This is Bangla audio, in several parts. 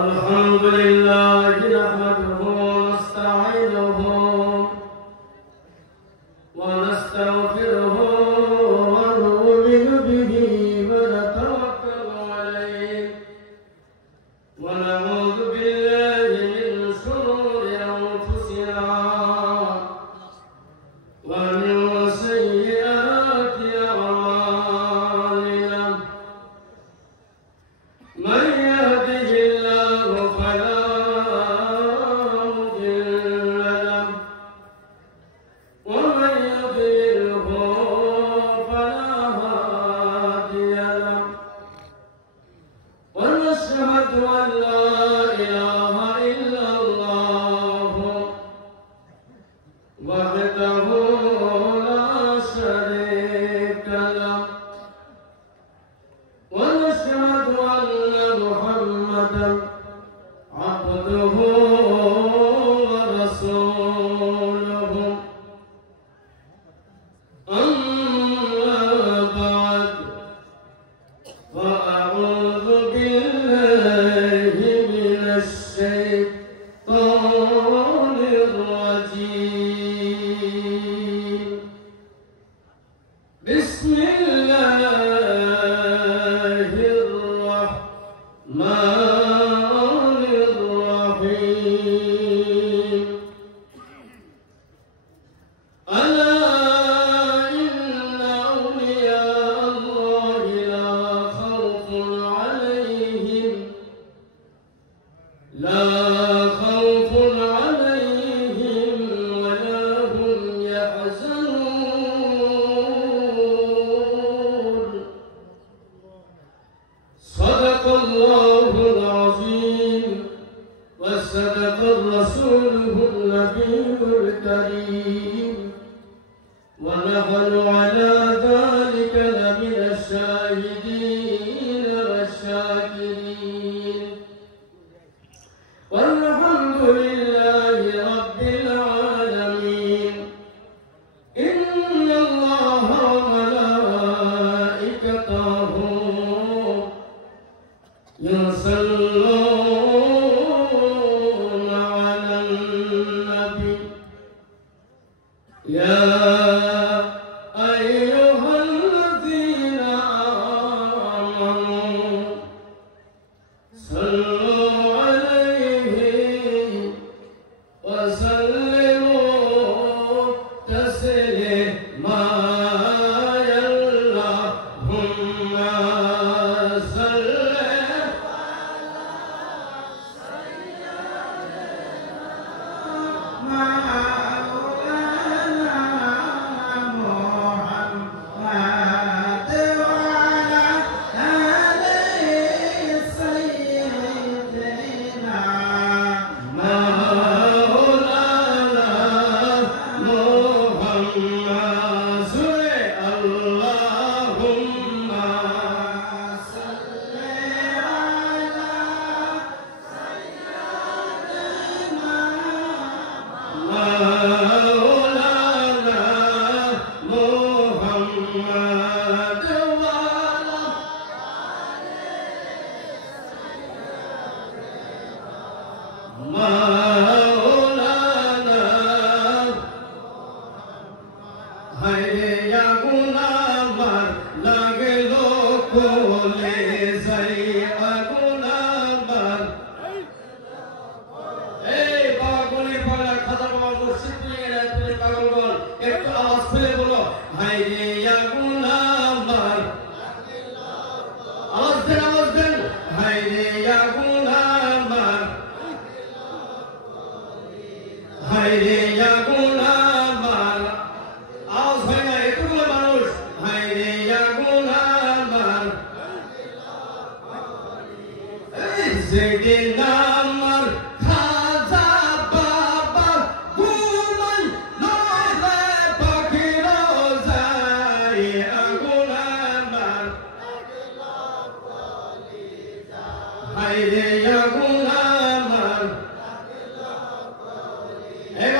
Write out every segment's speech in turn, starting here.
Alhamdulillah nahmaduhu wa nasta'inuhu wa nastaghfiruhu wa nu'minu bihi wa natawakkalu alayhi wa na'udzu billahi min shururi anfusina wa min sayyiati a'malina man yahdihillahu fala mudilla lahu wa man yudlilhu fala hadiya lahu wa nashhadu an la ilaha illa Allah wahdahu la sharika lahu ونشهد أن محمدا عبده ورسوله أما بعد فأعوذ بالله من الشيطان الرجيم بسم الله الرحمن الرحيم ألا إن أولياء الله لا خوف عليهم ولا هم يحزنون صدق الله العظيم وصدق رسوله النبي الكريم ونحن على ذلك لمن الشاهدين والشاكرين والحمد لله رب العالمين إن الله وملائكته يصلون على النبي يا أيها الذين آمنوا صلوا عليه وسلموا تسليما اللهم صل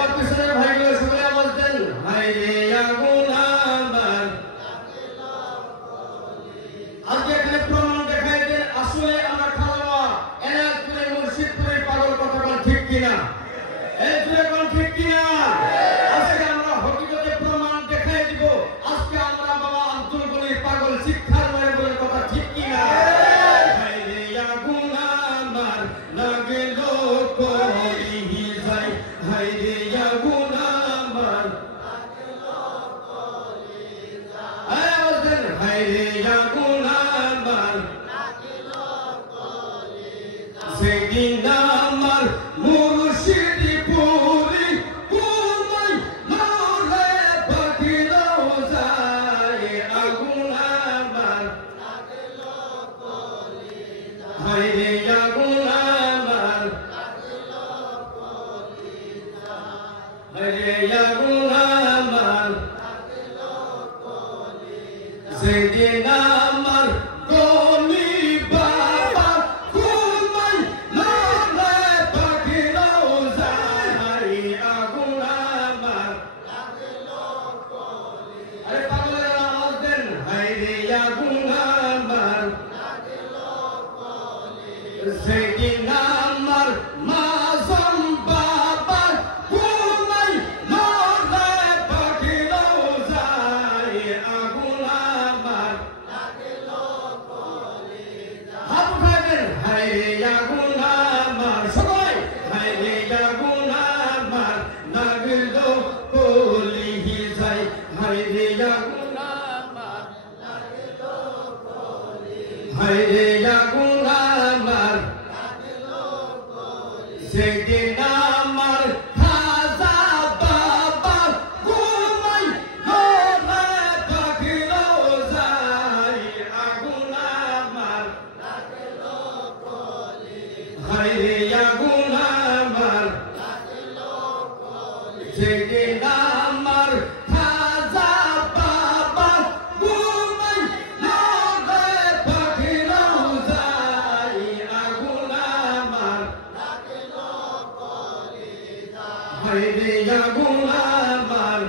আমার পিছনের ভাইগুলো সবাই আওয়াজ দেন, হায় রে আগুন আমার। আজকে এখানে প্রমাণ দেখাই দেন আসলে আমরা খাওয়া এনায়তপুরে মুর্শিদপুরে পাগল কথা বল ঠিক কিনা? এই জুড়ে কোন ঠিক কিনা? আজকে আমরা হকিকতে প্রমাণ দেখাই দিব। আজকে আমরা বাবা আব্দুল গনির পাগল শিক্ষার মায়ের বলে কথা ঠিক কিনা? হায় রে আগুন আমার লাগল কলিহি যায়, হায় রে আগুন আমার হায় রে আগুন আমার সেদিন আমার মুর্শিদপুরি কুমাই নরে পাখির যায় আগুন আমার হায় রে আগুন আমার হায় রে আগুন আমার সেদিন আমার গনি বাবা কুমাই নরে পাখির যায় আগুন আমার। আরে পাগলের আওয়াজ দেন, হায় রে আগুন আমার সেদিন আমার মাসম বাবা কুমাই নরে পাখির যায় আগুন আমার। হাত উঠাবেন, হায় রে আগুন আমার সবাই, হায় রে আগুন আমার লাগল কলিহি যায়, হায় রে আগুন আমার হায় রে আগুন আমার সেদিন আমার খাজা বাবা ঘুমাই নরে পাখির যায় আগুন আমার হায় রে আগুন আমার সেদিন আমার খাজা বাবা ঘুমাই নরে পাখির যায় আগুন আমার হায় রে আগুন আমার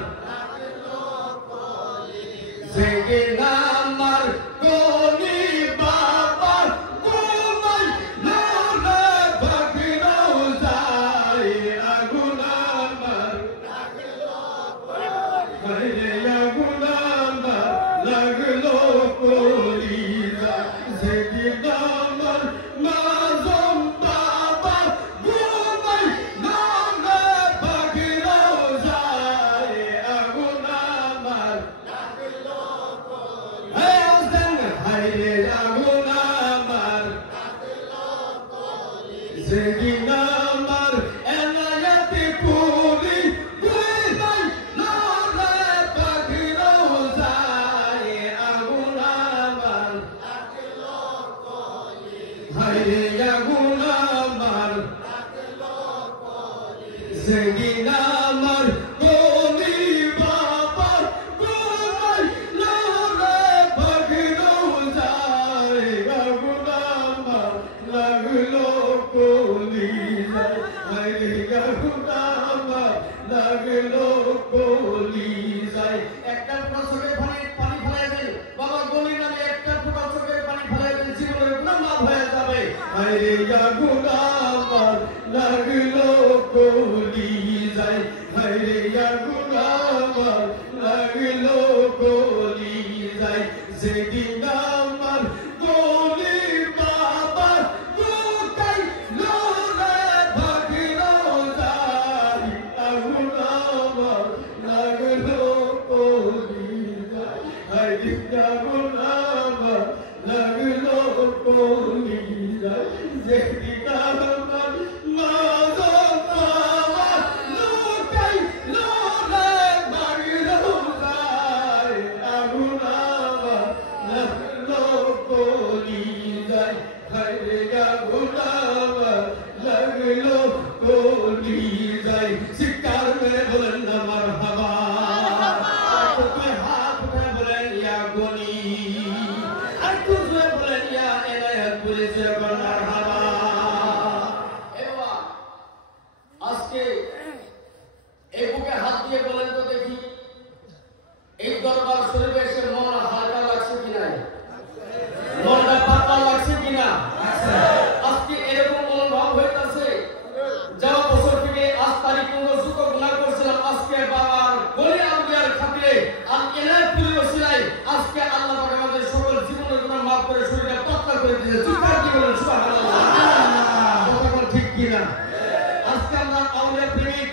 সেদিন আমার গনি বাবা ঘুমাই নরে পাখির যায় আগুন আমার হায় রে আগুন আমার লাগল কলি যায় সেদিন আমার নাজম বাবা ঘুমাই নরে পাখির যায় আগুন আমার। হায় আওয়াজ দেন, হায় রে আগুন আমার সেদিন আমার এনায়তপুরি কুমাই নরে পাখির যায় আগুন আমার হায় রে আগুন আমার সেদিন আমার গনি বাবা ঘুমাই নরে পাখির যায় আগুন আমার লাগল কলি যায়, হায় রে আগুন আমার লাগল কলি যায়। একটা ফোঁটা চোখের পানি ফেলাই দেন বাবা গনি নামে, একটা ফোঁটা চোখের পানি ফেলাই দেন, জীবনের গুনাহ মাফ হয়ে যাবে। হায় রে আগুন আমার লাগল কলি যায়, হায় রে আগুন আমার লাগল কলি যায় সেদিন আমার গনি বাবা কোকাই নরে পাখির যায় আগুন আমার লাগল কলি যায়, হায় রে আগুন আমার লাগল কলি যায় সেদিন আমার নাজম বাবা লুকাই নরে পাখির যায় আগুন আমার লাগল কলি যায়, হায় রে আগুন আমার লাগল কলি যায়। শিকার মেরে বলেন না মারহাবা, হাত উঠে বলেন ইয়া গনি, আর তুজে বলেন ইয়া এনায়তপুরি জীবন মারহাবা। আজকে এই বুকে হাত দিয়ে বলেন তো দেখি, এই দরবার শরীফে এসে মন হালকা লাগছে কিনা, মনটা পাতলা লাগছে কিনা? আজকে এরকম মনোভাব হইতেছে, যাওয়া বছর থেকে আজ তারিখ যুগ গুনাহ করছিলাম, আজকে বাবার বলি আম্বিয়ার খাতিরে আর এনায়তপুরের ওসিলায় আজকে আল্লাহ পাক আমাদের সকল জীবনের গুনাহ মাফ করে শরীরটা পাতলা করে দিয়েছে। চিৎকার দিয়ে বলেন সুবহানাল্লাহ। কথা ঠিক কিনা? আজকে আমরা আউলিয়া প্রেমিক,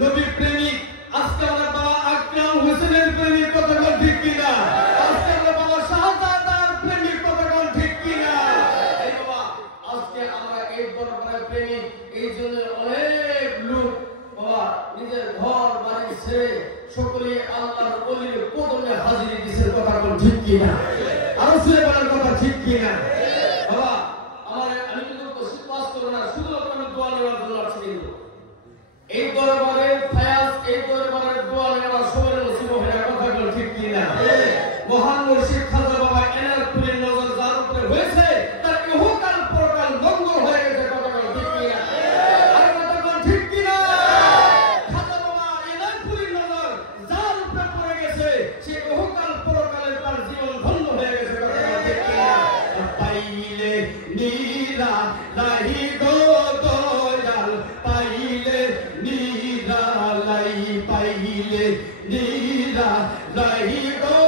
নবী প্রেমিক, আজকে আমরা বাবা আকরাম হোসেনের প্রেমিক, কথা ঠিক কিনা? আজকে আমরা বাবা শাহজাদার প্রেমিক, কথা ঠিক কিনা? এই বাবা আজকে আমরা এই দরবারের প্রেমিক, এই জন্য অনেক লোক বাবা নিজের ঘর বাড়ি ছেড়ে সকলে আল্লাহর ওলির কদমে হাজিরি দিয়েছে, কথা ঠিক কিনা? আরো শুনে বলার কথা ঠিক কিনা? বাবা আমি কিন্তু বিশ্বাস করব না, শুধুমাত্র আমি দোয়া নেওয়ার জন্য আসছি। কিন্তু এই দরবারের ফায়াজ, এই দরবারের দোয়া নেওয়ার সময় নসিব হয় না, কথা ঠিক কিনা? মহান মুর্শিদ খাজা বাবা এনায়তপুরের নজর যার উপরে হয়েছে তার ইহকাল পরকাল মঙ্গল হয়ে গেছে, কথা ঠিক কিনা? আর কথা ঠিক কিনা? খাজা বাবা এনায়তপুরের নজর যার উপরে পড়ে গেছে সে ইহকাল পরকালের তার জীবন ধন্য হয়ে গেছে, কথা ঠিক কিনা? পাইলে নীরা লাহি গো দয়াল, পাইলে নীরা লাই, পাইলে নীরা লাহি গো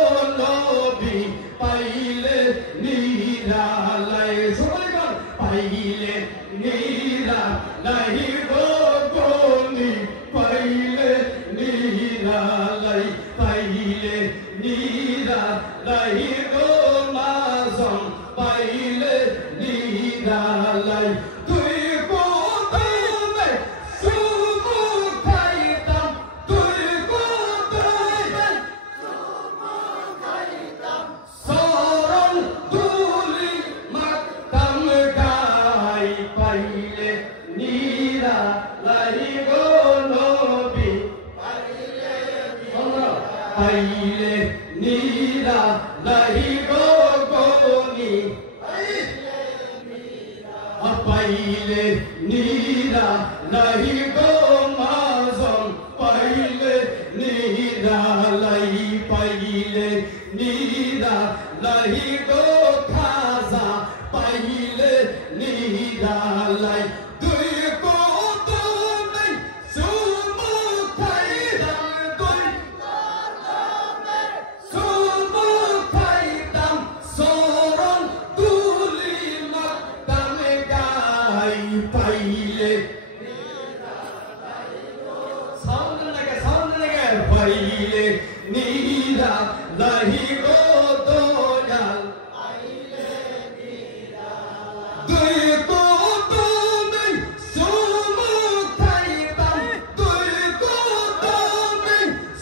নবী, পাইলে নীরা লাই, সবাই বল পাইলে নীরা লাহি গো গনি, পাইলে নীরা লাই, পাইলে নীরা লাহি গো মাঝম, পাইলে নীরা লাই, তুই কোদমে সুমু খাইতাম, তুই কোদমে সুমু খাইতাম, সরল তুলি মাতাম গাই, পাইলে নীরা লাই গো নবী, পাইলে নীরা লাই গো গনি, পাইলে নীরা লাই গো মাঝম, পাইলে নীরা লাই, পাইলে নীরা লাই গো খাজা, পাইলে নীরা লাই, তুই কোদমে সুমু খাইতাম, তুই কোদমে সুমু খাইতাম, সরল তুলি মাতাম গাই, পাইলে সাউন্ড লাগে পাইলে নীরা লাহি গো দয়াল, তুই কোদমে সুমু খাইতাম, তুই কোদমে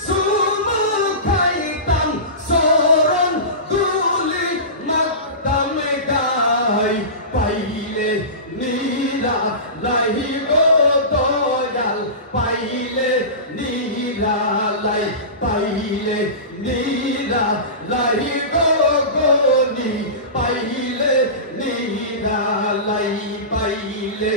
সুমু খাইতাম, সরল তুলি মাতাম গাই, পাইলে নীরা লাহি গো দয়াল, পাইলে নীরা লাই, পাইলে নীরা লাহি গো গনি, পাইলে নীরা লাই, পাইলে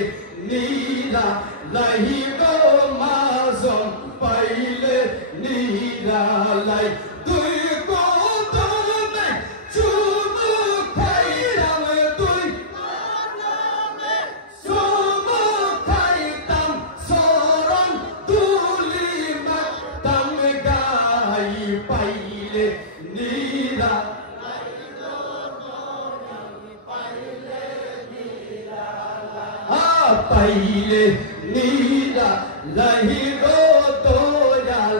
নীরা লাহি গো মাঝম, পাইলে নীরা লাই, তুই কোদমে চুমু খাইতাম, তুই কোদমে চুমু খাইতাম, সরল তুলি মাতাম গাই, পাইলে নীরা পাইলে নীরা লাহি গো দয়াল,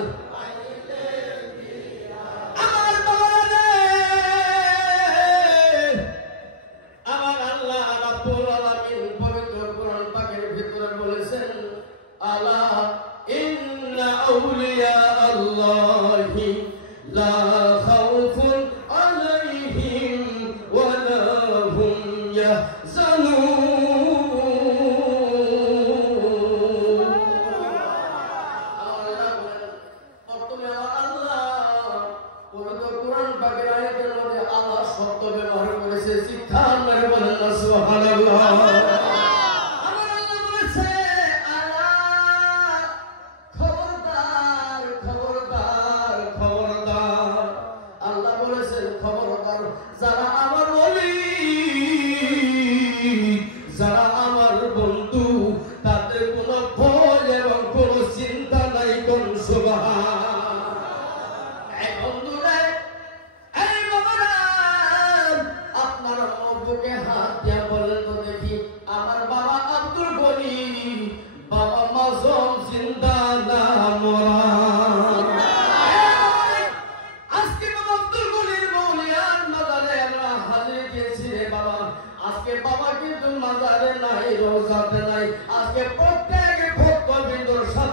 আমার বাবা আমার আল্লাহ রাব্বুল আলামিন পবিত্র কোরআন পাকের ভিতরে বলেছেন, আলা ইন্না আউলিয়া আল্লাহি লা খাউফুন আলাইহিম ওয়া লা হুম ইয়াহজানুন। সুবহানাল্লাহ।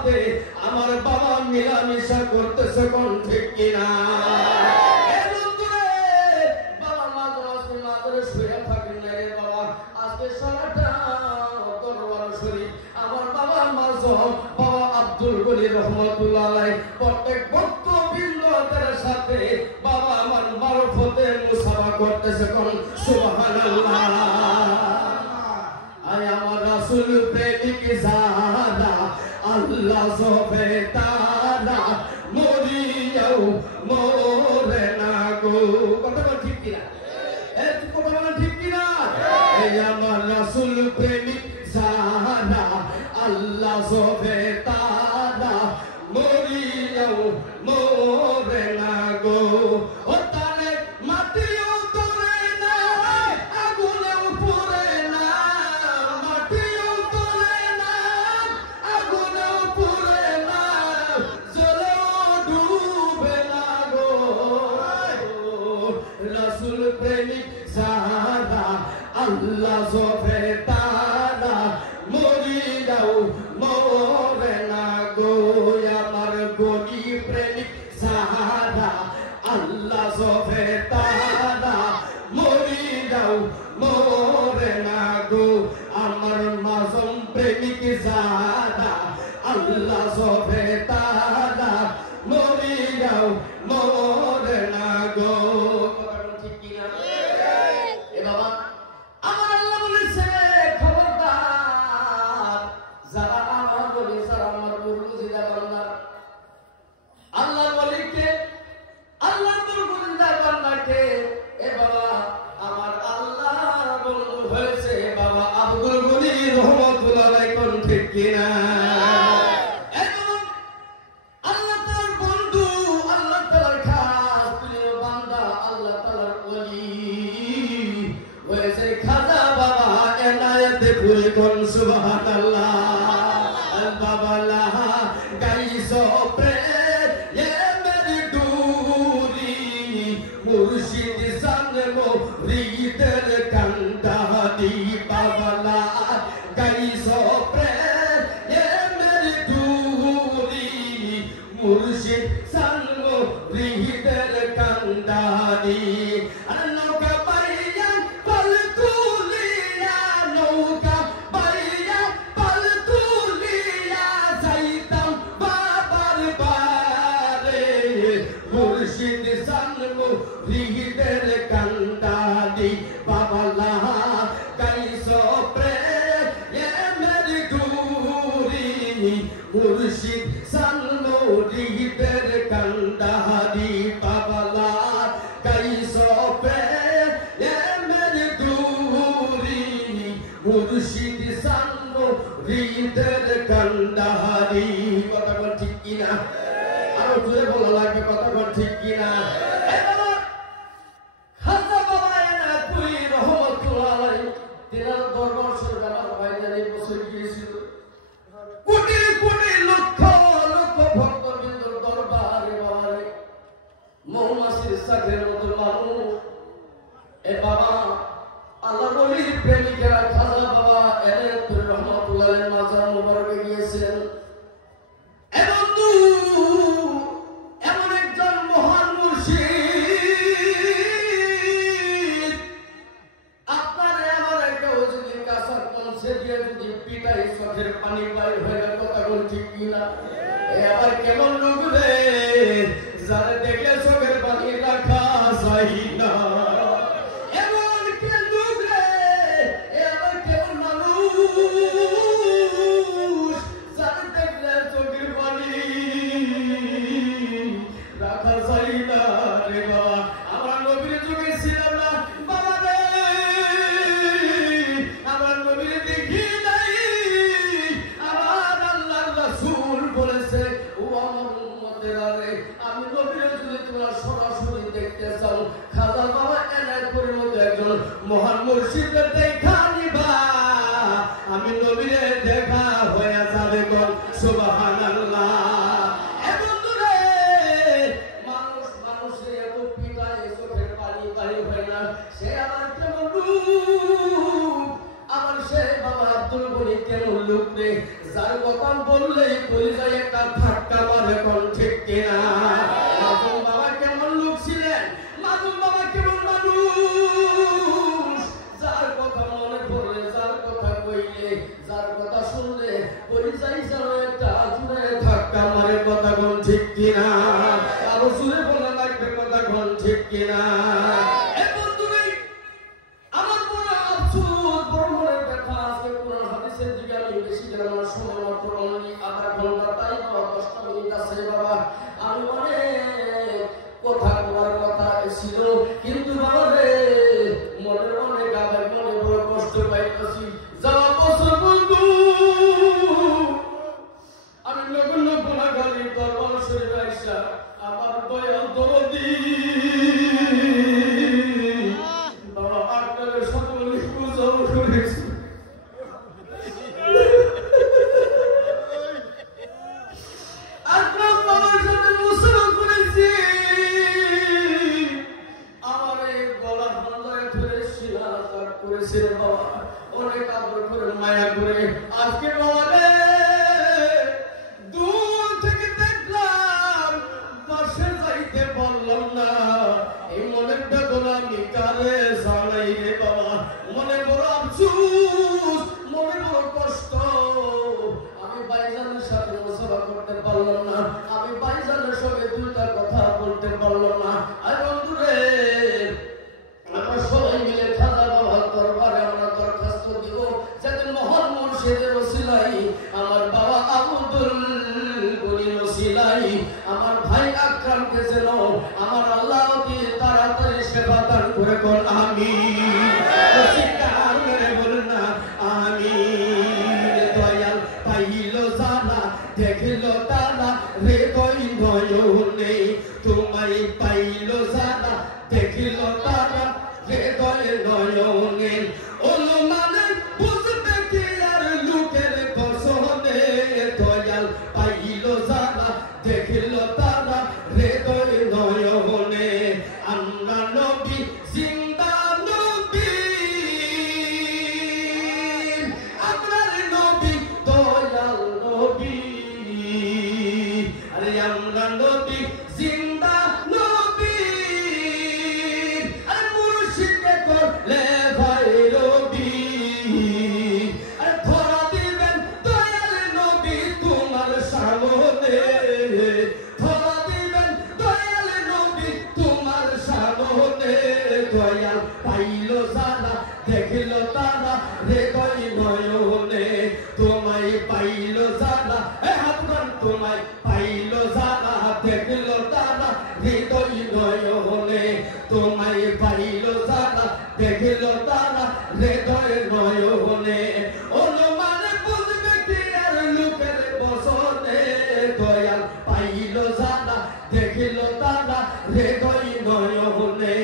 সাথে আমার বাবা মিলামিশা করতেছে, কোন ঠিক কিনা? বাবা মাঝে মাঝে মাঝে শুয়ে থাকেন না রে বাবা, আজকে সারাটা দরবার শরীফ আমার বাবা মাঝম বাবা আব্দুল গনি রহমতুল্লাহ আলাইহি প্রত্যেক ভক্তবৃন্দের সাথে বাবা আমার মারফতে মুসাফা করতেছে, কোন সুবহানাল্লাহ। আয় আমার রাসূল প্রেমিক যারা আল্লাহ সবে তারা মরিয়াও মোরে না গো, কথা বল ঠিক কিনা? কথা বল ঠিক কিনা? এই আমার রাসূল প্রেমিক যারা আল্লাহ সবে তারা মরিয়াও মোরে না গো। ও তারে মাটিও তোরে না, আগুনেও পুড়ে না, মাটিও তোরে না, আগুনেও পুড়ে না, জলেও ডুবে না গো। রাসূল প্রেমিক যারা আল্লাহ সবে তারা মরিয়াও মোরে না গো। আমার গনি প্রেমিক যারা আল্লাহ সবে তারা মরিয়াও মোরে না গো। আমার মাঝম প্রেমিক যারা আল্লাহ সবে তারা মরিয়াও মোরে না গো। ঠিক কিনা? এ বাবা আমার আল্লাহ বলেছে খবরদার যারা আমার বলি যারা আমার বুরুজিদা বান্দা, আল্লাহ বলিকে আল্লাহ বুরুজিদা বান্দাকে এ বাবা আমার আল্লাহ বন্ধু হয়েছে বাবা আব্দুল গনি রহমতুল্লাহ আলাইহি, কোন ঠিক কিনা? আল্লাহ তাআলার বন্ধু, আল্লাহ তাআলার খাস প্রিয় বান্দা, আল্লাহ তাআলার ওলি হয়েছে খাজা বাবা এনায়েত পুরি, কোন সুবহানাল্লাহ। বাবা লাহা গাইছো প্রেম এ মেরি ডুরি, মুর্শিদ সঙ্গ হৃদর কান্দানি। বাবা লাহা গাইছো প্রেম এ মেরি ডুরি, মুর্শিদ সঙ্গ হৃদর কান্দানি। নৌকা বাইয়া পল তুলিয়া, নৌকা বাইয়া পল তুলিয়া যাইতাম বাবার বারে, মুর্শিদ সঙ্গ হৃদর কান্দানি। বাবা লাহা গাইছো প্রেম এ মেরি ডুরি, মুর্শিদ সঙ্গ হৃদর কান্দানি। বাবা লাহা গাইছো প্রেম এ মেরি ডুরি, মুর্শিদ সঙ্গ হৃদর কান্দানি। কথা বল ঠিক কিনা? আরো জোরে বলা লাগবে, কথা বল ঠিক কিনা? খাজা বাবা এনায়েত পুরি রহমতুল্লাহ আলাইহি তিনার দরবার শরীফ আমার ভাইজানি বসে গিয়েছিল। কোটি কোটি লক্ষ লক্ষ ভক্তবৃন্দর দরবারে বাবারে মৌমাছির চাকের মতো মানুষ। এ বাবা আল্লাহ বলির প্রেমিকেরা খাজা বাবা এনায়েত পুরি রহমতুল্লাহ আলাইহির মাজার মুবারকে গিয়েছিলেন। এ বন্ধু এমন একজন মহান মুর্শিদ, আপনার আমার কেউ যদি কাঁচার কংসে দিয়ে যদি পিটাই চোখের পানি বাই হয়ে কথা বল ঠিক কিনা? এ আবার কেমন লোক রে যারা দেখলে চোখের পানি রাখা যায় না, এমন কে লোক রে, এ আবার কেমন মানুষ যারা দেখলে চোখের পানি রাখা যায় না রে বাবা। আমার নবীর যুগে ছিলাম না বাবা রে, আমার নবীর দেখি নাই, আমার আল্লাহর রাসূল বলেছে ও আমার উম্মতেরা রে, আমি নবীর যদি তোমরা সরাসরি দেখতে চাও, খাজা বাবা এনায়েত পুরির মতো একজন মহান মুর্শিদ দেখা নিবা, আমি নবীর দেখা হয়ে যাবে, কোন সুবহানাল্লাহ। এ বন্ধুরে মানুষ মানুষের এত পিটায় চোখের পানি বাড়ি হয় না, সে আবার কেমন লোক, আবার সে বাবা আব্দুল গনি কেমন লোক রে, যার কথা বললেই পরিচয় একা ধাক্কা মারে কোন ঠিক কিনা মাসুম বাবা কেমন লোক ছিলেন মাসুম বাবা কেমন মানুষ যার কথা মনে পড়লে যার কথা কইলে যার কথা শুনলে পরিচয় ছাড়া একটা জুড়ে ধাক্কা মারে কথা কোন ঠিক কিনা আরো জুড়ে বলা লাগবে কথা কোন ঠিক কিনা আমার বড় আফসোস বড় মনে ব্যথা আজকে কোরআন হাদিসের দিকে আমি বেশি গেলাম না সময় মাত্র অনলি আধা ঘন্টা তাই বাবা 10টা মিনিট আছে বাবা আমি অনেক কথা বলার কথা ছিল কিন্তু বাবা রে মনে অনেক আবেগ মনে বড় কষ্ট পাইতেছি যাওয়া বছর বন্ধু আমি নগণ্য গুণাগারী দরবার শরীফ আইসা আমার দয়াল দরদি বাবা আপনাদের সকলে পূজাও করেছি আপনার বাবার সাথে মুসলমান করেছি আমার এই গলা বন্ধায় ধরে শিলাঘাত করেছে বাবা অনেক আদর করে মায়া করে আজকে বাবা রে দূর থেকে দেখলাম পাশে যাইতে পারলাম না এই মনের বেদনা আমি কারে জানাই রে বাবা মনে বড় আফসোস মনে বড় কষ্ট আমি ভাইজানের সাথে মুসাফা করতে পারলাম না আমি ভাইজানের সঙ্গে দুইটা কথা বলতে পারলাম না আর বন্ধুরে আমরা সবাই মিলে খাজা বাবার দরবারে আমরা দরখাস্ত দিব যাতে মহান মুর্শিদের ওসিলাই আমার বাবা আব্দুল গনির ওসিলাই আমার ভাই আকরামকে যেন আমার আল্লাহ অতি তাড়াতাড়ি সেবা দান করে কোন আমিন চিৎকার মেরে বলুন না আমিন দয়াল পাইল জানা দেখিল তারা হৃদয় নয়নে তোমায় পাইল জানা দেখিল তারা হৃদয় নয়নে অনুমানে বুঝবে কি আর লোকের বসনে দয়াল পাইল জানা দেখিল তারা হৃদয় নয়নে আমরা নবী জিন্দা নবী আপনার নবী দয়াল নবী আরে আমরা নবী জিন্দা নবী আর মুর্শিদকে করলে ভাই রবি আর ধরা দিবেন দয়াল নবী তোমার সামনে ধরা দিবেন দয়াল নবী তোমার সামনে দয়াল পাইল জানা দেখিল তারা হৃদয় নয়নে তোমায় পাইল জানা এ হাতমান তোমায় পাইল জানা দেখিল তারা হৃদয় নয়নে তোমায় পাইল জানা দেখিল তারা হৃদয় নয়নে অনুমানে বুঝবে কি আর লোকের বসনে দয়াল পাইল জানা দেখিল তারা হৃদয় নয়নে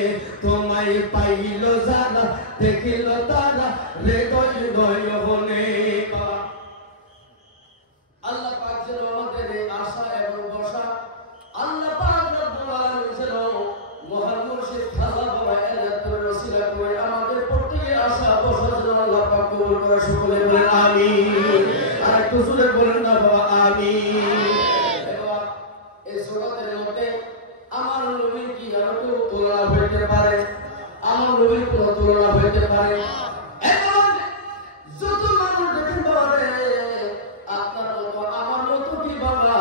তোমায় পাইল জানা দেখিল তারা হৃদয় নয়নে আল্লাহ পাক যেন আমাদের এই আশা এবং বসা আল্লাহ পাক রব্বুল আলামিন যেন মহান মুর্শিদ খাজা বাবা এলাতুর রসিলা করে আমাদের প্রত্যেকের আশা বসা যেন আল্লাহ পাক কবুল করে সকলে বলেন আমিন আর একটু জোরে বলেন না বাবা আমিন বাবা এই সুরাতের মধ্যে আমার নবীর কি আর কেউ তুলনা হইতে পারে আমার নবীর কোনো তুলনা হইতে পারে এবং যত মানুষ দেখেন বাবা রে আপনার মতো আমার মতো কি বাবা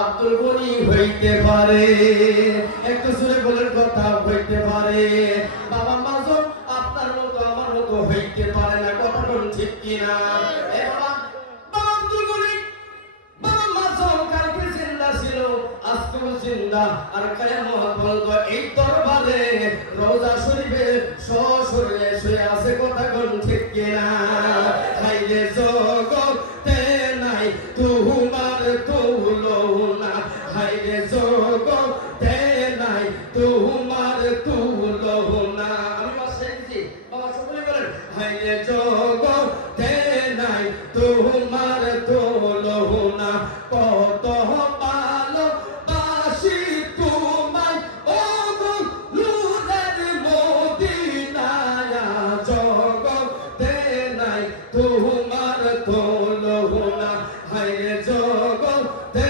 আব্দুল গনি হইতে পারে একটু জোরে বলেন কথা হইতে পারে বাবা মাঝন আপনার মতো আমার মতো হইতে পারে না কথা কোন ঠিক কিনা এ বাবা বাবা আব্দুল গনি বাবা মাঝন কালকে জিন্দা ছিল আজকেও জিন্দা আর কিয়ামত পর্যন্ত এই দরবারে রওজা শরীফে সশরীরে শুয়ে আছে কথা কোন ঠিক কিনা হাইরে জগতে নাই তোমার তুলনা হাইরে জগতে নাই তোমার তুলনা আমি বাসায় দিছি বাবা সকলে বলেন হাইরে জগতে নাই তোমার তুলনা কত ভালো বাসি তোমায় ও গো নূরের মদিনায় জগতে নাই তোমার তুলনা হায় জগতে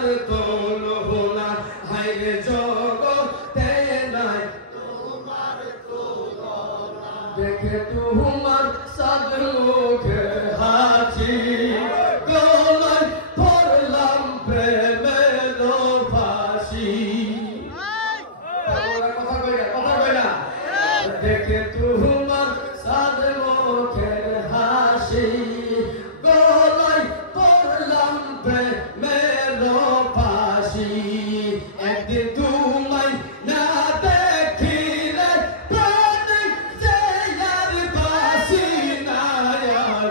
তোমার তুলনা হায়রে জগতে নাই তোমার তুলনা দেখে তোমার সাদ মুখে হাসি গলায় পড়লাম প্রেমের ফাঁসি কথা কইরা দেখে তোমার সাদ মুখের হাসি গলায় পড়লাম প্রেমের ফাঁসি একদিন তোমায় না দেখিলে প্রাণে যে আর বাসি না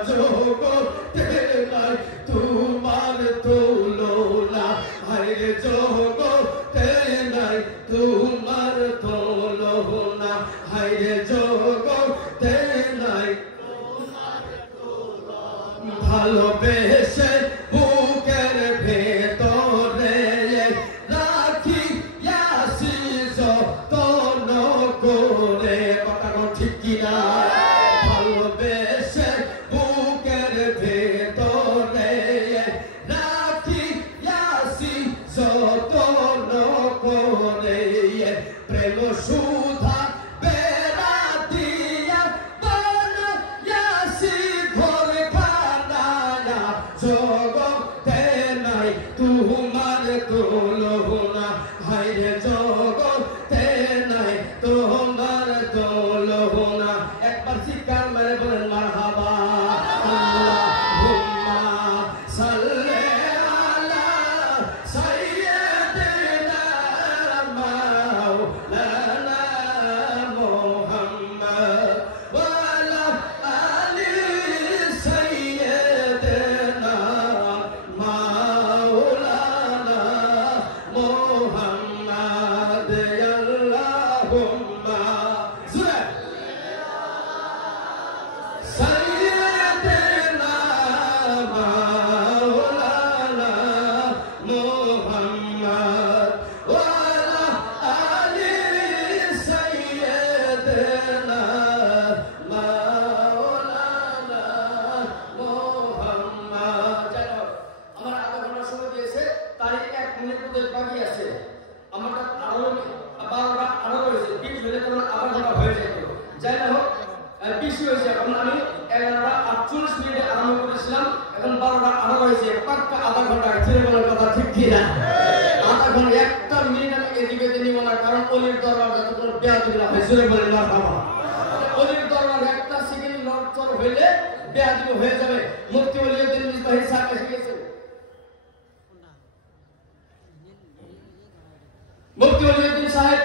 জগতে নাই তোমার তুলনা হায়রে জগতে নাই তোমার তুলনা হায়রে জগতে নাই ভালোবেসে বুকের ভেতরে রাখি আসি যতন করে কথা কোন ঠিক কিনা ভালোবেসে বুকের ভেতরে রাখি আসি যতন করে প্রেম সুধা বেড়া দিয়া বানাইয়াছি ঘর খানা জগতে নাই তোমার তুলনা হায়রে জগতে নাই তোমার তুলনা একবার চিৎকার মেরে বলেন মারহাবা আল্লাহুম্মা সাল্লি আলা সাইয়্যিদিনা মাওলানা মুহাম্মদ ওয়া আলা আলি সাইয়্যিদিনা মাওলানা মুহাম্মদ আল্লাহুম্মা সাইয়্যিদিনা মাওলানা মুহাম্মদ ওয়া আলা আলি সাইয়্যিদিনা মাওলানা মুহাম্মদ জানো আমার আধা ঘন্টা সময় দিয়েছে তারিখ 1 মিনিট মতো বাকি আছে আমার 12টা 18 হয়েছে 20 হলে তখন আবার ঘন্টা হয়ে যেত যাই না হোক 20 হয়েছে এখন আমি 11টা 48 মিনিটে আরম্ভ করেছিলাম এখন 12টা 18 হয়েছে পাক্কা আধা ঘন্টা ছেড়ে বলার কথা ঠিক কিনা আধা ঘন্টা একটা মিনিট আমি এদিকে নিব না কারণ অলির দরবার যতক্ষণ বেয়াদবি না হয় ছেড়ে বলেন না বাবা অলির দরবার একটা সেকেন্ড নড়চড় হইলে বেয়াদবি হয়ে যাবে মুফতি ওলিউদ্দিন মিসবাহী সাহেব এসে গেছেন মুফতি ওলিউদ্দিন সাহেব